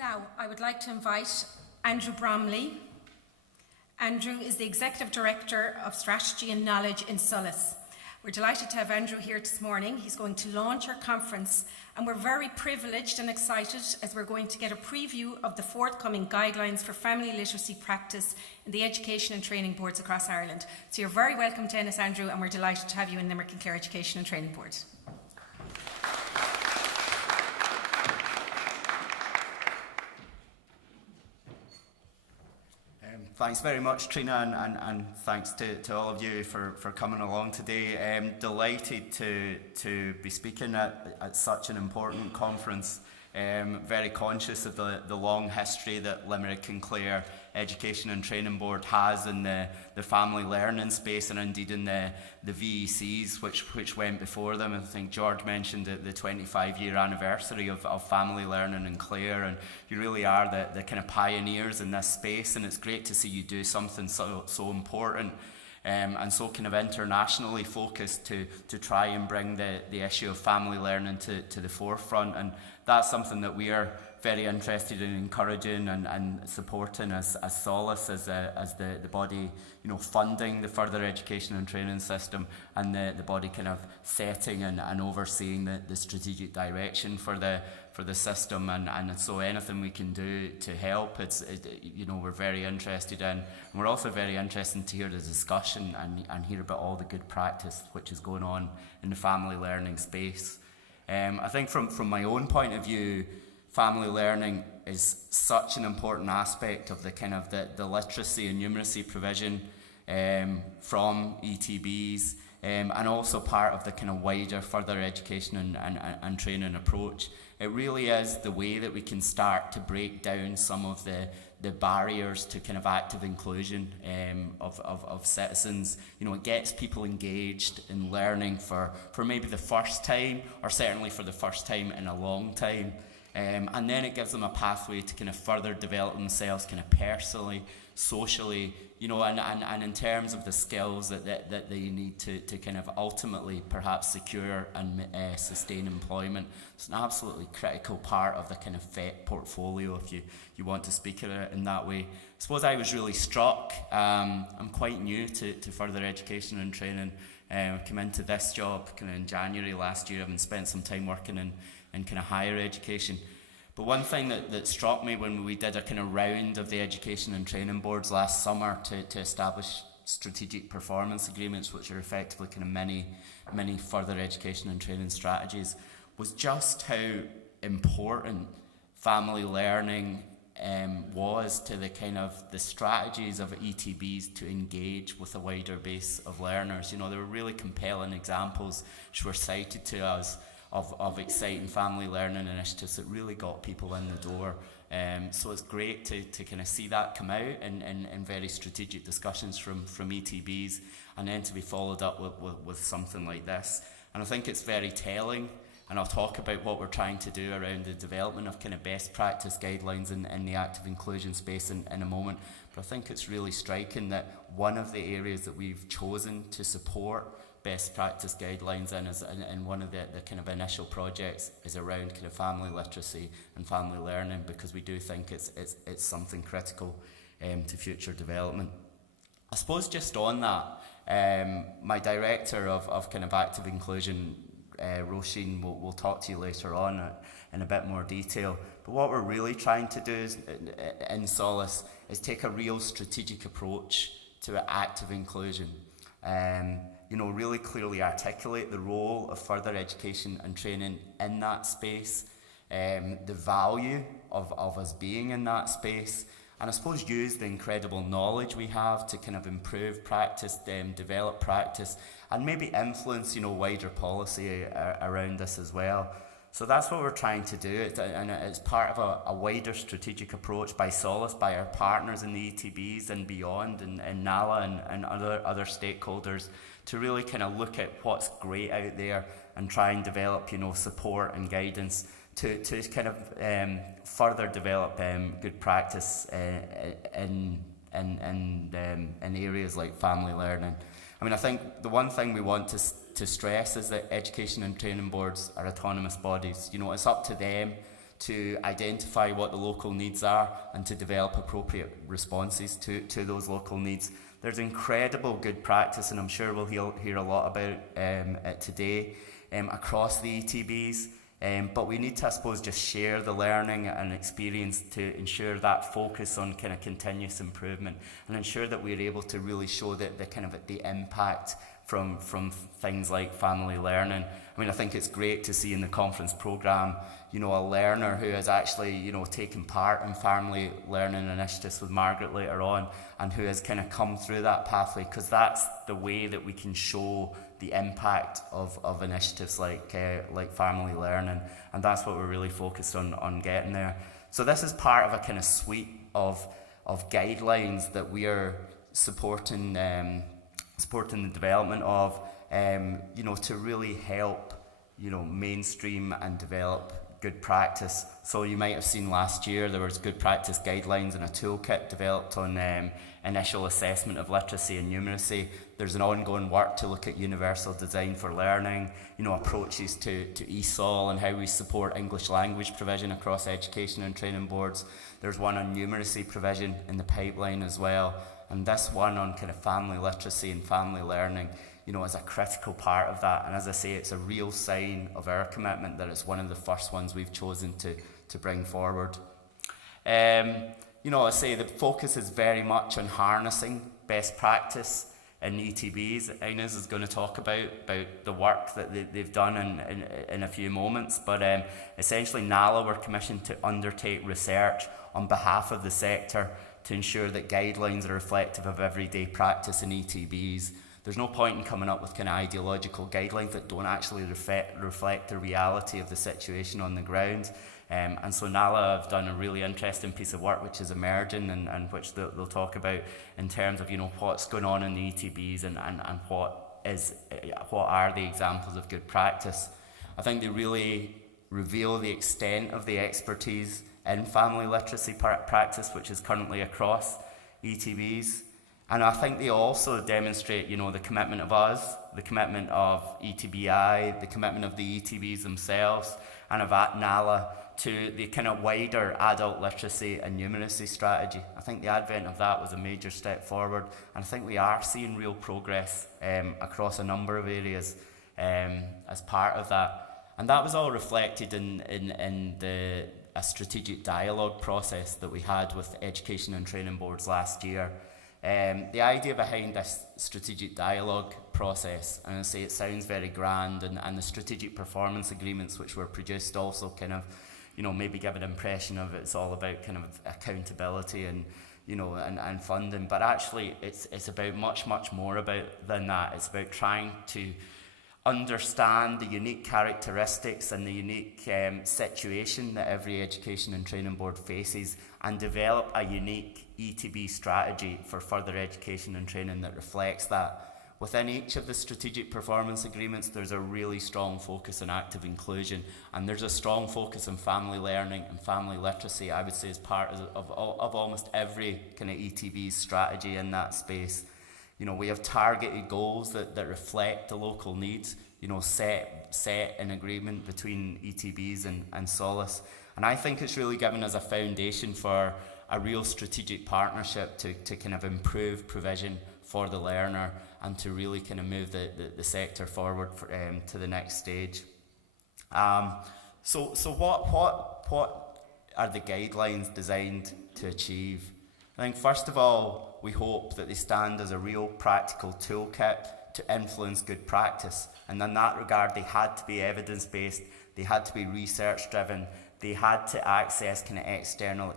Now, I would like to invite Andrew Brownlee. Andrew is the Executive Director of Strategy and Knowledge in SOLAS. We're delighted to have Andrew here this morning. He's going to launch our conference, and we're very privileged and excited as we're going to get a preview of the forthcoming guidelines for family literacy practice in the education and training boards across Ireland. So you're very welcome to Ennis, Andrew, and we're delighted to have you in Limerick and Clare Education and Training Board. Thanks very much, Trina, and thanks to all of you for coming along today. I'm delighted to be speaking at such an important conference. Very conscious of the long history that Limerick and Clare Education and Training Board has in the family learning space, and indeed in the VECs which went before them. I think George mentioned the 25-year anniversary of family learning in Clare, and you really are the kind of pioneers in this space, and it's great to see you do something so important and so kind of internationally focused to try and bring the issue of family learning to the forefront. And that's something that we are very interested in encouraging and supporting as SOLAS, as the body, funding the further education and training system, and the body kind of setting and overseeing the strategic direction for the system. And so anything we can do to help, we're very interested in. And we're also very interested to hear the discussion and hear about all the good practice which is going on in the family learning space. I think from my own point of view, family learning is such an important aspect of the kind of the literacy and numeracy provision from ETBs, and also part of the kind of wider further education and training approach. It really is the way that we can start to break down some of the barriers to kind of active inclusion of citizens. It gets people engaged in learning for maybe the first time, or certainly for the first time in a long time. And then it gives them a pathway to kind of further develop themselves kind of personally, socially, and in terms of the skills that they need to kind of ultimately perhaps secure and sustain employment. It's an absolutely critical part of the kind of FET portfolio, if you want to speak of it in that way. I suppose I was really struck. I'm quite new to further education and training. I came into this job kind of in January last year, having spent some time working in kind of higher education. But one thing that struck me when we did a kind of round of the education and training boards last summer to establish strategic performance agreements, which are effectively kind of many further education and training strategies, was just how important family learning was to the kind of the strategies of ETBs to engage with a wider base of learners. There were really compelling examples which were cited to us of exciting family learning initiatives that really got people in the door. So it's great to kind of see that come out in very strategic discussions from ETBs, and then to be followed up with something like this. And I think it's very telling, and I'll talk about what we're trying to do around the development of kind of best practice guidelines in the active inclusion space in a moment. But I think it's really striking that one of the areas that we've chosen to support best practice guidelines in one of the kind of initial projects is around kind of family literacy and family learning, because we do think it's something critical to future development. I suppose just on that, my director of kind of active inclusion, Roisin, will talk to you later on in a bit more detail. But what we're really trying to do in SOLAS is take a real strategic approach to active inclusion. Really clearly articulate the role of further education and training in that space, the value of us being in that space, and I suppose use the incredible knowledge we have to kind of improve practice, develop practice, and maybe influence, wider policy around this as well. So that's what we're trying to do, and it's part of a wider strategic approach by SOLAS, by our partners in the ETBs and beyond, and NALA and other stakeholders, to really kind of look at what's great out there and try and develop, support and guidance to kind of further develop good practice in areas like family learning. I mean, I think the one thing we want to stress is that education and training boards are autonomous bodies. It's up to them to identify what the local needs are and to develop appropriate responses to those local needs. There's incredible good practice, and I'm sure we'll hear a lot about it today across the ETBs. But we need to, I suppose, just share the learning and experience to ensure that focus on kind of continuous improvement and ensure that we're able to really show the kind of the impact from things like family learning. I mean, I think it's great to see in the conference programme, you know, a learner who has actually, you know, taken part in family learning initiatives with Margaret later on, and who has kind of come through that pathway, because that's the way that we can show the impact of initiatives like family learning, and that's what we're really focused on getting there. So this is part of a kind of suite of guidelines that we are supporting the development of, you know, to really help, you know, mainstream and develop good practice. So you might have seen last year there was good practice guidelines and a toolkit developed on initial assessment of literacy and numeracy. There's an ongoing work to look at universal design for learning, you know, approaches to ESOL and how we support English language provision across education and training boards. There's one on numeracy provision in the pipeline as well. And this one on kind of family literacy and family learning, you know, is a critical part of that. And as I say, it's a real sign of our commitment that it's one of the first ones we've chosen to bring forward. You know, I say the focus is very much on harnessing best practice in ETBs. Ennis is going to talk about the work that they've done in a few moments. But essentially, NALA were commissioned to undertake research on behalf of the sector to ensure that guidelines are reflective of everyday practice in ETBs. There's no point in coming up with kind of ideological guidelines that don't actually reflect the reality of the situation on the ground. And so NALA have done a really interesting piece of work which is emerging and which they'll talk about in terms of, you know, what's going on in the ETBs and what are the examples of good practice. I think they really reveal the extent of the expertise in family literacy practice which is currently across ETBs. And I think they also demonstrate, you know, the commitment of us, the commitment of ETBI, the commitment of the ETBs themselves, and of NALA to the kind of wider adult literacy and numeracy strategy. I think the advent of that was a major step forward, and I think we are seeing real progress across a number of areas as part of that. And that was all reflected in a strategic dialogue process that we had with education and training boards last year. The idea behind this strategic dialogue process, and I say it sounds very grand, and the strategic performance agreements which were produced also kind of, you know, maybe give an impression of it's all about kind of accountability and, you know, and funding, but actually it's about much more than that. It's about trying to understand the unique characteristics and the unique situation that every education and training board faces, and develop a unique ETB strategy for further education and training that reflects that. Within each of the strategic performance agreements, there's a really strong focus on active inclusion, and there's a strong focus on family learning and family literacy, I would say, as part of almost every kind of ETB strategy in that space. You know, we have targeted goals that reflect the local needs, you know, set in agreement between ETBs and SOLAS. And I think it's really given us a foundation for a real strategic partnership to kind of improve provision for the learner and to really kind of move the sector forward to the next stage. So what are the guidelines designed to achieve? I think first of all, we hope that they stand as a real practical toolkit to influence good practice. And in that regard, they had to be evidence-based, they had to be research-driven, they had to access kind of external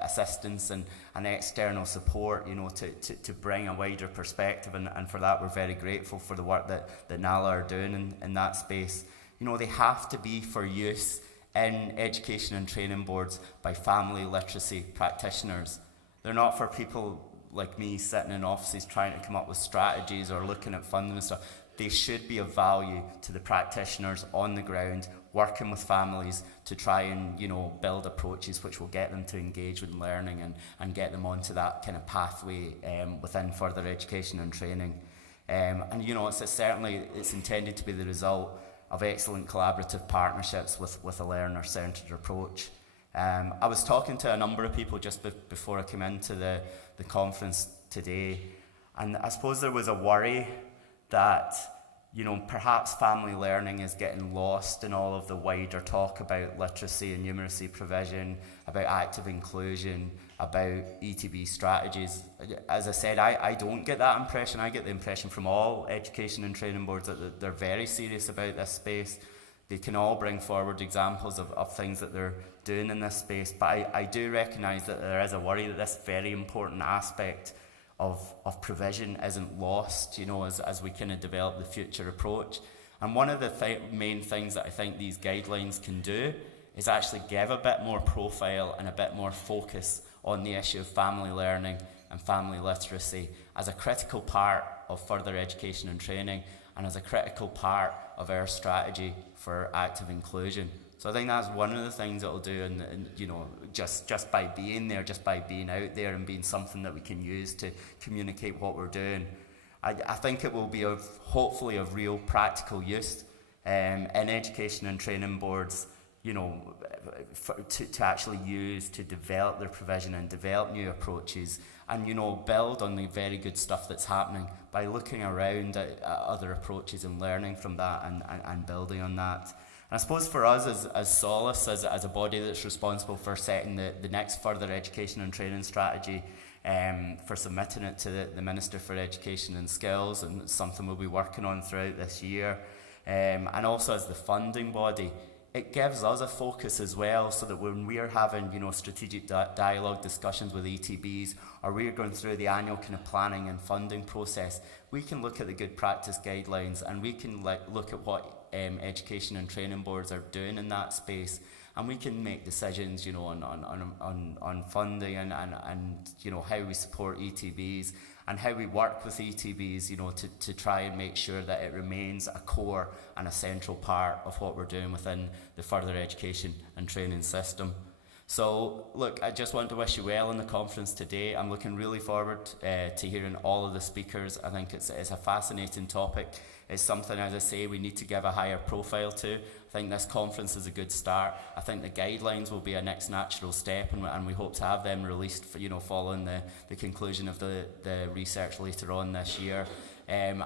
assistance and external support, you know, to bring a wider perspective. And for that, we're very grateful for the work that NALA are doing in that space. You know, they have to be for use in education and training boards by family literacy practitioners. They're not for people like me sitting in offices trying to come up with strategies or looking at funding and stuff. They should be of value to the practitioners on the ground, working with families to try and, you know, build approaches which will get them to engage with learning and get them onto that kind of pathway within further education and training. And, you know, it's intended to be the result of excellent collaborative partnerships with a learner-centred approach. I was talking to a number of people just before I came into the conference today, and I suppose there was a worry that, you know, perhaps family learning is getting lost in all of the wider talk about literacy and numeracy provision, about active inclusion, about ETB strategies. As I said, I don't get that impression. I get the impression from all education and training boards that they're very serious about this space. They can all bring forward examples of things that they're doing in this space, but I do recognise that there is a worry that this very important aspect of provision isn't lost, you know, as we kind of develop the future approach. And one of the main things that I think these guidelines can do is actually give a bit more profile and a bit more focus on the issue of family learning and family literacy as a critical part of further education and training, and as a critical part of our strategy for active inclusion. So I think that's one of the things it'll do, and you know, just by being there, just by being out there and being something that we can use to communicate what we're doing. I think it will be hopefully of real practical use in education and training boards, you know, to actually use to develop their provision and develop new approaches, and, you know, build on the very good stuff that's happening by looking around at other approaches and learning from that and building on that. And I suppose for us as SOLAS, as a body that's responsible for setting the next further education and training strategy, for submitting it to the Minister for Education and Skills, and it's something we'll be working on throughout this year, and also as the funding body, it gives us a focus as well, so that when we're having, you know, strategic dialogue discussions with ETBs, or we're going through the annual kind of planning and funding process, we can look at the good practice guidelines, and we can look at what education and training boards are doing in that space, and we can make decisions, you know, on funding and you know, how we support ETBs and how we work with ETBs, you know, to try and make sure that it remains a core and a central part of what we're doing within the further education and training system. So look, I just want to wish you well in the conference today. I'm looking really forward to hearing all of the speakers. I think it's a fascinating topic. It's something, as I say, we need to give a higher profile to. I think this conference is a good start. I think the guidelines will be a next natural step, and we hope to have them released for, you know, following the conclusion of the research later on this year. And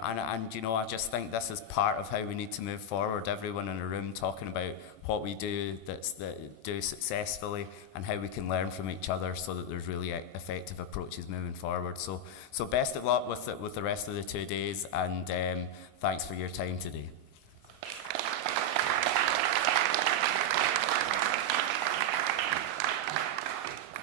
you know, I just think this is part of how we need to move forward. Everyone in a room talking about what we do that do successfully, and how we can learn from each other, so that there's really effective approaches moving forward. So best of luck with the rest of the 2 days, and thanks for your time today.